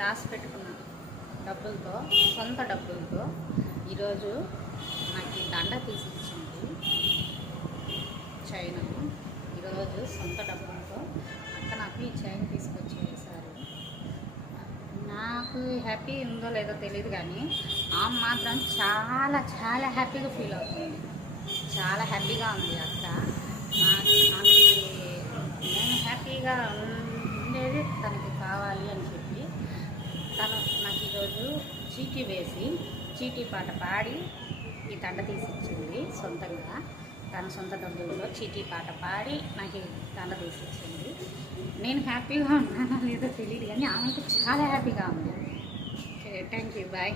దాచిపెట్టుకున్న డబ్బులతో, సొంత డబ్బులతో ఈరోజు నాకు ఈ దండ తీసిచ్చింది చైన్. ఈరోజు సొంత డబ్బులతో అక్క నాకు ఈ చైన్ తీసుకొచ్చి వేశారు. నాకు హ్యాపీ ఉందో లేదో తెలియదు, కానీ ఆమె మాత్రం చాలా చాలా హ్యాపీగా ఫీల్ అవుతుంది. చాలా హ్యాపీగా ఉంది అక్క. నాకు నేను హ్యాపీగా ఉండేది తనకి కావాలి అని చెప్పి తను నాకు ఈరోజు చీటీ వేసి చీటీ పాట పాడి ఈ దండ తీసిచ్చింది. సొంతంగా తన సొంత డబ్బులతో చీటీ పాట పాడి నాకు ఈ దండ తీసిచ్చింది. నేను హ్యాపీగా ఉన్నానో లేదో తెలియదు, కానీ ఆమెకు చాలా హ్యాపీగా ఉంది. Okay, thank you, bye.